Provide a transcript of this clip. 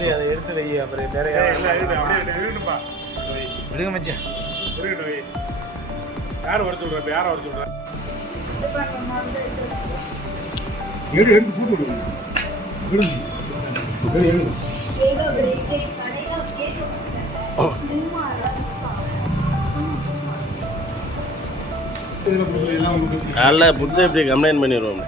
வந்து அதை எடுத்து வை, அப்புறம் வேற விடுங்க மச்சான். யார் வர சொல்ற? இப்ப யாரை வர சொல்ற? எடுத்து போட்டு விடுங்க. காலைல ஃபுட் சேஃப்டி கம்ப்ளைண்ட் பண்ணிடுவோம்.